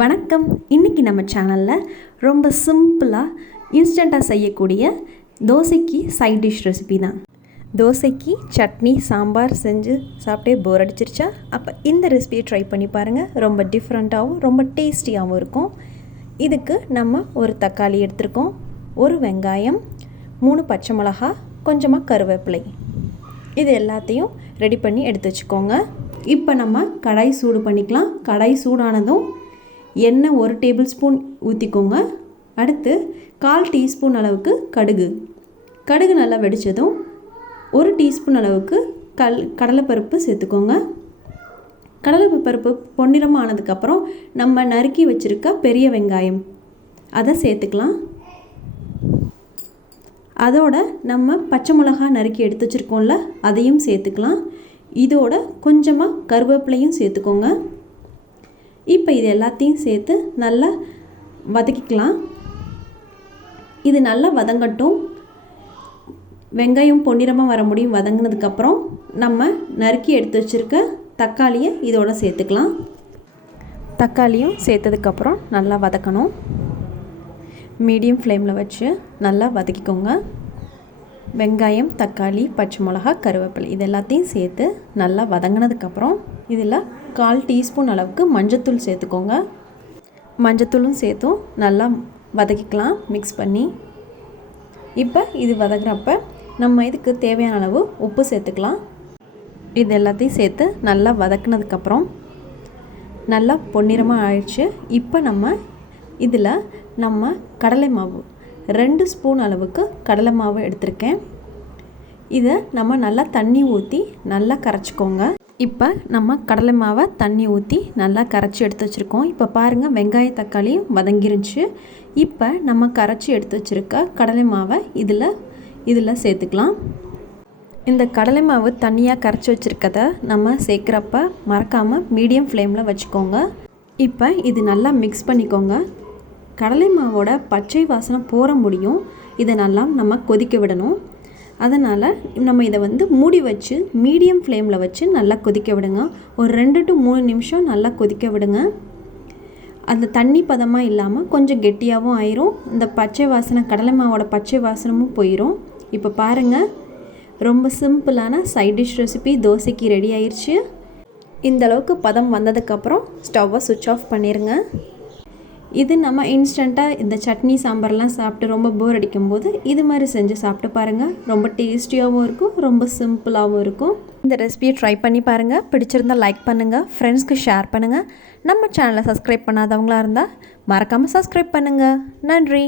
வணக்கம். இன்றைக்கி நம்ம சேனலில் ரொம்ப சிம்பிளாக இன்ஸ்டண்ட்டாக செய்யக்கூடிய தோசைக்கு சைட் டிஷ் ரெசிபி தான். தோசைக்கு சட்னி சாம்பார் செஞ்சு சாப்பிட்டே போர் அடிச்சிருச்சா? அப்போ இந்த ரெசிபியை ட்ரை பண்ணி பாருங்கள். ரொம்ப டிஃப்ரெண்ட்டாகவும் ரொம்ப டேஸ்டியாகவும் இருக்கும். இதுக்கு நம்ம ஒரு தக்காளி எடுத்துருக்கோம், ஒரு வெங்காயம், 3 பச்சை மிளகா, கொஞ்சமாக கருவேப்பிலை, இது எல்லாத்தையும் ரெடி பண்ணி எடுத்து வச்சுக்கோங்க. இப்போ நம்ம கடாய் சூடு பண்ணிக்கலாம். கடாய் சூடானதும் எண்ணெய் 1 டேபிள் ஸ்பூன் ஊற்றிக்கோங்க. அடுத்து 1/4 டீஸ்பூன் அளவுக்கு கடுகு நல்லா வெடித்ததும் 1 டீஸ்பூன் அளவுக்கு கடலைப்பருப்பு சேர்த்துக்கோங்க. கடலைப்பருப்பு பொன்னிறமாக ஆனதுக்கப்புறம் நம்ம நறுக்கி வச்சுருக்க பெரிய வெங்காயம் அதை சேர்த்துக்கலாம். அதோட நம்ம பச்சை மிளகா நறுக்கி எடுத்து வச்சுருக்கோம்ல, அதையும் சேர்த்துக்கலாம். இதோட கொஞ்சமாக கருவேப்பிலையும் சேர்த்துக்கோங்க. இப்போ இது எல்லாத்தையும் சேர்த்து நல்லா வதக்கிக்கலாம். இது நல்லா வதங்கட்டும். வெங்காயம் பொன்னிறமாக வர முடியும் வதங்கினதுக்கப்புறம் நம்ம நறுக்கி எடுத்து வச்சுருக்க தக்காளியை இதோட சேர்த்துக்கலாம். தக்காளியும் சேர்த்ததுக்கப்புறம் நல்லா வதக்கணும். மீடியம் ஃப்ளேமில் வச்சு நல்லா வதக்கிக்கோங்க. வெங்காயம், தக்காளி, பச்சை மிளகா, கருவேப்பிலை இது எல்லாத்தையும் சேர்த்து நல்லா வதங்கினதுக்கப்புறம் இதில் 1/4 டீஸ்பூன் அளவுக்கு மஞ்சத்தூள் சேர்த்துக்கோங்க. மஞ்சத்தூளும் சேர்த்தும் நல்லா வதக்கிக்கலாம் மிக்ஸ் பண்ணி. இப்போ இது வதங்குறப்ப நம்ம இதுக்கு தேவையான அளவு உப்பு சேர்த்துக்கலாம். இது எல்லாத்தையும் சேர்த்து நல்லா வதக்கினதுக்கப்புறம் நல்லா பொன்னிறமாக ஆயிடுச்சு. இப்போ இதில் நம்ம கடலை மாவு 2 ஸ்பூன் அளவுக்கு கடலை மாவு எடுத்திருக்கேன். இதை நம்ம நல்லா தண்ணி ஊற்றி நல்லா கரைச்சிக்கோங்க. இப்போ நம்ம கடலை மாவை தண்ணி ஊற்றி நல்லா கரைச்சி எடுத்து வச்சுருக்கோம். இப்போ பாருங்கள், வெங்காய தக்காளியும் வதங்கிருச்சு. இப்போ நம்ம கரைச்சி எடுத்து வச்சுருக்க கடலை மாவை இதில் சேர்த்துக்கலாம். இந்த கடலை மாவு தண்ணியாக கரைச்சி வச்சுருக்கத நம்ம சேர்க்குறப்ப மறக்காமல் மீடியம் ஃப்ளேமில் வச்சுக்கோங்க. இப்போ இது நல்லா மிக்ஸ் பண்ணிக்கோங்க. கடலை மாவோட பச்சை வாசனை போகிற முடியும் இதை நல்லா நம்ம கொதிக்க விடணும். அதனால் நம்ம இதை மூடி வச்சு மீடியம் ஃப்ளேமில் வச்சு நல்லா கொதிக்க விடுங்க. ஒரு 2 to 3 நிமிஷம் நல்லா கொதிக்க விடுங்க. அந்த தண்ணி பதமாக இல்லாமல் கொஞ்சம் கெட்டியாகவும் ஆயிரும். இந்த பச்சை வாசனை, கடலை மாவோட பச்சை வாசனமும் போயிடும். இப்போ பாருங்கள், ரொம்ப சிம்பிளான சைட் டிஷ் ரெசிபி தோசைக்கு ரெடி ஆயிடுச்சு. இந்தளவுக்கு பதம் வந்ததுக்கப்புறம் ஸ்டவ்வை சுவிட்ச் ஆஃப் பண்ணிடுங்க. இது நம்ம இன்ஸ்டண்ட்டாக இந்த சட்னி சாம்பார்லாம் சாப்பிட்டு ரொம்ப போர் அடிக்கும்போது இது மாதிரி செஞ்சு சாப்பிட்டு பாருங்கள். ரொம்ப டேஸ்டியாகவும் இருக்கும், ரொம்ப சிம்பிளாகவும் இருக்கும். இந்த ரெசிபியை ட்ரை பண்ணி பாருங்கள். பிடிச்சிருந்தால் லைக் பண்ணுங்கள், ஃப்ரெண்ட்ஸ்க்கு ஷேர் பண்ணுங்கள். நம்ம சேனலை சப்ஸ்கிரைப் பண்ணாதவங்களாக இருந்தால் மறக்காமல் சப்ஸ்கிரைப் பண்ணுங்கள். நன்றி.